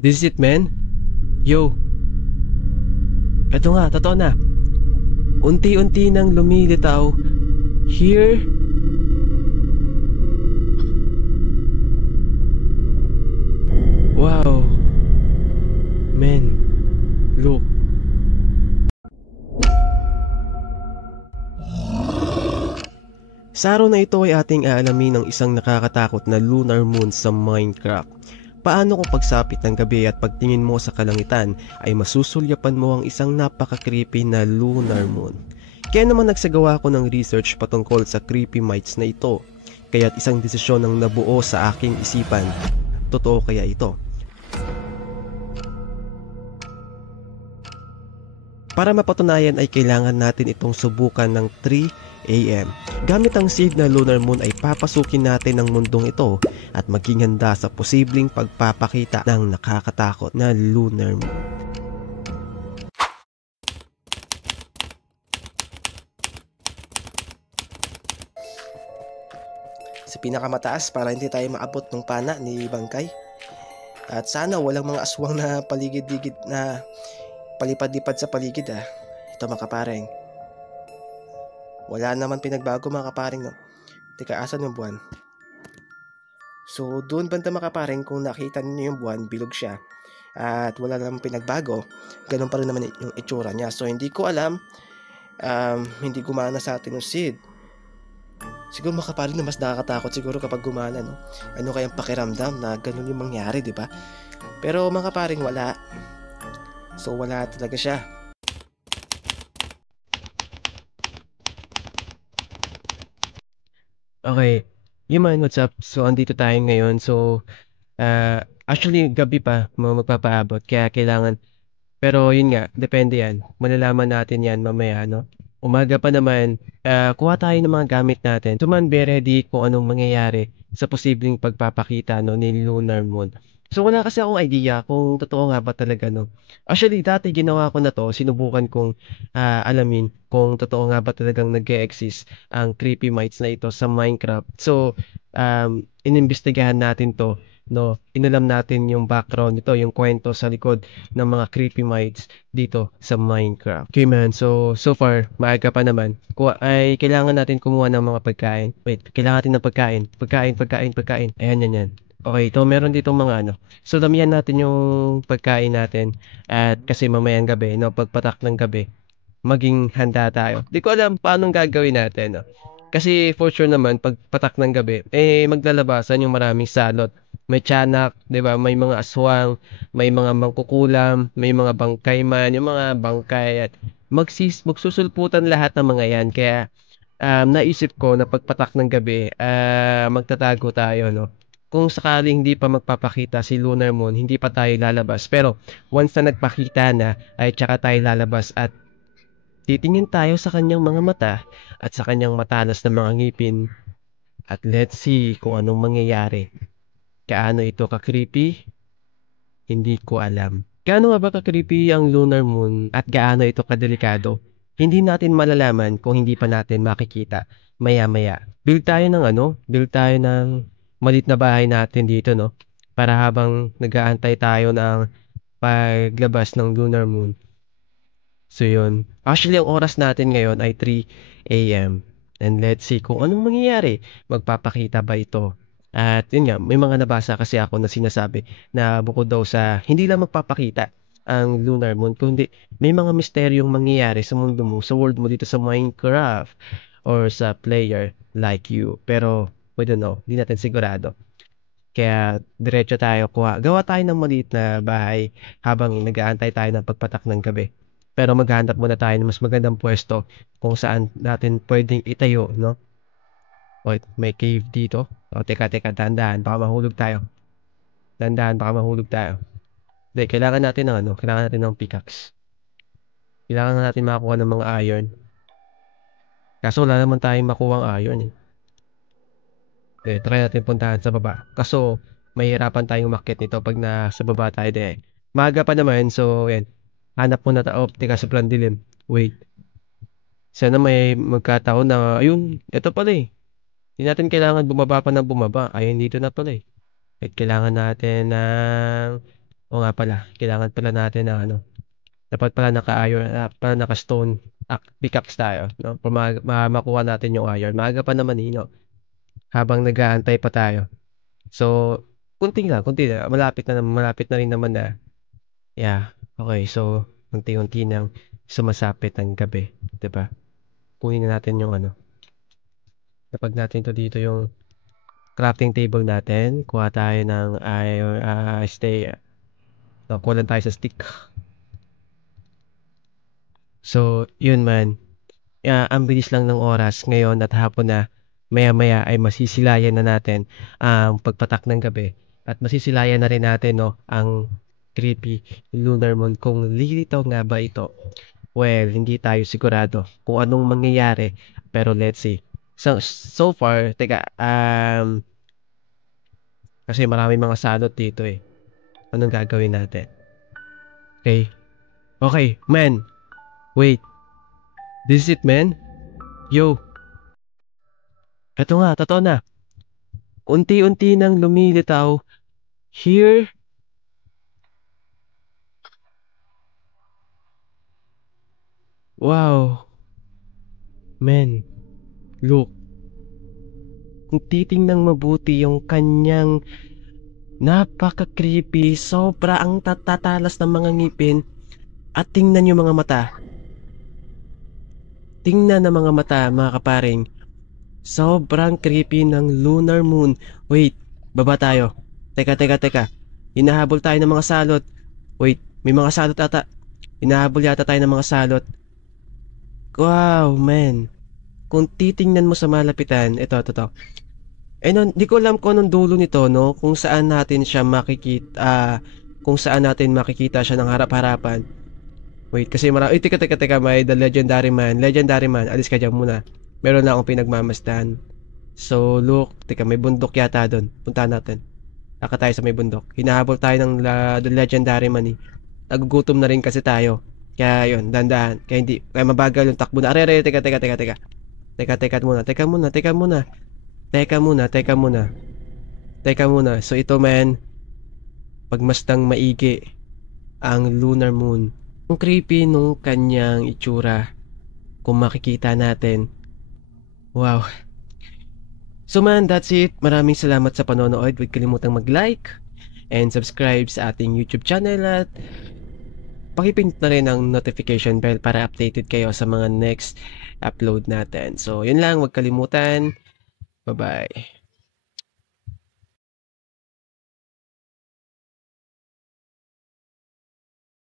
This is it, man. Yo, eto nga, totoo na. Unti-unti nang lumilitaw. Here. Wow. Man. Look. Sa araw na ito ay ating aalamin ng isang nakakatakot na lunar moon sa Minecraft. Paano kung pagsapit ng gabi at pagtingin mo sa kalangitan ay masusulyapan mo ang isang napaka-creepy na lunar moon. Kaya naman nagsagawa ako ng research patungkol sa creepy mites na ito. Kaya't isang desisyon ang nabuo sa aking isipan. Totoo kaya ito? Para mapatunayan ay kailangan natin itong subukan ng 3 AM. Gamit ang seed na lunar moon ay papasukin natin ang mundong ito at maging handa sa posibleng pagpapakita ng nakakatakot na lunar moon. Sa pinakamataas para hindi tayo maabot ng pana ni Bangkay. At sana walang mga aswang na paligid-ligid na palipad-lipad sa paligid Ito mga kapareng. Wala naman pinagbago mga kapareng no. Teka, asan yung buwan? So doon banda mga kapareng, kung nakita niyo yung buwan, bilog siya. At wala naman pinagbago. Ganun pa rin naman yung itsura niya. So hindi ko alam, hindi gumana sa atin yung seed. Siguro mga kapareng na mas nakakatakot siguro kapag gumana no. Ano kayang pakiramdam na ganun yung mangyari, di ba? Pero mga kapareng wala. So wala talaga siya. Okay, yun man, what's up? So andito tayo ngayon. So actually gabi pa magpapaabot kaya kailangan, pero yun nga, depende yan. Malalaman natin yan mamaya, no? Umaga pa naman, kuha tayo ng mga gamit natin. To man be ready kung anong mangyayari sa posibleng pagpapakita no, ni lunar moon. So wala kasi akong idea kung totoo nga ba talaga no. Actually dati ginawa ko na to, sinubukan kong alamin kung totoo nga ba talagang nag-e-exist ang creepy mites na ito sa Minecraft. So inimbestigahan natin to no, inalam natin yung background nito, yung kwento sa likod ng mga creepy mites dito sa Minecraft. Okay man, so far, maaga pa naman. Ay kailangan natin kumuha ng mga pagkain. Wait, kailangan natin ng pagkain. Pagkain. Ayan, yan. Okay, ito meron dito mga ano. So damihan natin yung pagkain natin at kasi mamayang gabi, no, pagpatak ng gabi, maging handa tayo. Di ko alam paano gagawin natin, no. Kasi for sure naman pag patak ng gabi, maglalabasan yung maraming salot. May tiyanak, 'di ba? May mga aswang, may mga mangkukulam, may mga bangkay man, yung mga bangkay at magsusulputan lahat ng mga 'yan. Kaya naisip ko na pagpatak ng gabi, magtatago tayo, no. Kung sakaling hindi pa magpapakita si lunar moon, hindi pa tayo lalabas. Pero once na nagpakita na, ay tsaka tayo lalabas at titingin tayo sa kanyang mga mata at sa kanyang matalas na mga ngipin at let's see kung anong mangyayari. Kaano ito ka-creepy? Hindi ko alam. Gaano nga ba ka-creepy ang lunar moon at gaano ito kadelikado? Hindi natin malalaman kung hindi pa natin makikita maya-maya. Build tayo ng malit na bahay natin dito, no? Para habang nag-aantay tayo ng paglabas ng lunar moon. So yun. Actually, ang oras natin ngayon ay 3 AM. And let's see kung anong mangyayari. Magpapakita ba ito? At yun nga, may mga nabasa kasi ako na sinasabi na bukod daw sa hindi lang magpapakita ang lunar moon, kundi may mga misteryong mangyayari sa mundo mo, sa world mo dito sa Minecraft or sa player like you. Pero we don't know, hindi natin sigurado. Kaya diretso tayo gawa tayo ng maliit na bahay habang nag-aantay tayo ng pagpatak ng gabi. Pero maghahanap muna tayo ng mas magandang pwesto kung saan natin pwedeng itayo, no? O, may cave dito. O, teka, dahan-dahan, baka mahulog tayo. Dahan-dahan, baka mahulog tayo. Hindi, kailangan natin ng pickaxe. Kailangan natin makakuha ng mga iron. Kaso wala naman tayong makuha ang iron eh. Try natin puntahan sa baba. Kaso, mahihirapan tayong umakyat nito pag nasa baba tayo Maaga pa naman, so yan. Hanap muna tayo. Oh, teka, sobrang dilim. Wait. Sana may magkataon na, ayun, ito pala eh. Hindi natin kailangan bumaba pa ng bumaba. Ayun, dito na pala eh. At kailangan natin ng Oo nga pala, kailangan pala natin ng ano, dapat pala naka-iron pala naka-stone pickaxe tayo 'no, para makuha natin yung iron. Maaga pa naman, eh, 'no, habang nag-aantay pa tayo. So, konti lang, malapit na rin naman na yeah, okey. So, unti-unti ng sumasapit ang gabi, 'di ba? Kunin na natin yung ano, lapag natin 'to dito yung crafting table natin, kuha tayo ng kuha lang tayo sa stick. So, yun man, ang bilis lang ng oras ngayon at hapon na, maya-maya ay masisilayan na natin ang pagpatak ng gabi at masisilayan na rin natin 'no, ang creepy lunar moon kung lilitaw nga ba ito. Well, hindi tayo sigurado kung anong mangyayari, pero let's see. So far teka, kasi maraming mga salot dito, eh. Anong gagawin natin? Okey, okey, man, wait, this is it, man. Yo, eto nga, totoo na. Unti-unti nang lumilitaw here. Wow, man, look. Kung titingnang mabuti yung kanyang napaka-creepy, sobra ang tatatalas ng mga ngipin at tingnan yung mga mata. Tingnan ang mga mata, mga kaparing. Sobrang creepy ng lunar moon. Wait, baba tayo. Teka. Hinahabol tayo ng mga salot. Wait, may mga salot ata. Hinahabol yata tayo ng mga salot. Wow, man. Kung titingnan mo sa malapitan, ito. Eh, di ko alam kung anong dulo nito, no? Kung saan natin siya kung saan natin makikita siya ng harap-harapan. Wait, kasi teka, may the legendary man. Legendary man, alis ka dyan muna. Meron na akong pinagmamasdan. So, look, teka, may bundok yata doon. Puntahan natin. Taka tayo sa may bundok. Hinahabol tayo ng the legendary man, eh. Nagugutom na rin kasi tayo. Kaya yun, dandahan. Kaya mabagal yung takbo na. Teka. Teka muna. So, ito, man, pagmasdang maigi ang lunar moon. Ang creepy nung kanyang itsura kung makikita natin. Wow. So man, that's it. Maraming salamat sa panonood. Huwag kalimutang mag-like and subscribe sa ating YouTube channel at pakipindot na rin ang notification bell para updated kayo sa mga next upload natin. So, yun lang. Huwag kalimutan. Bye-bye.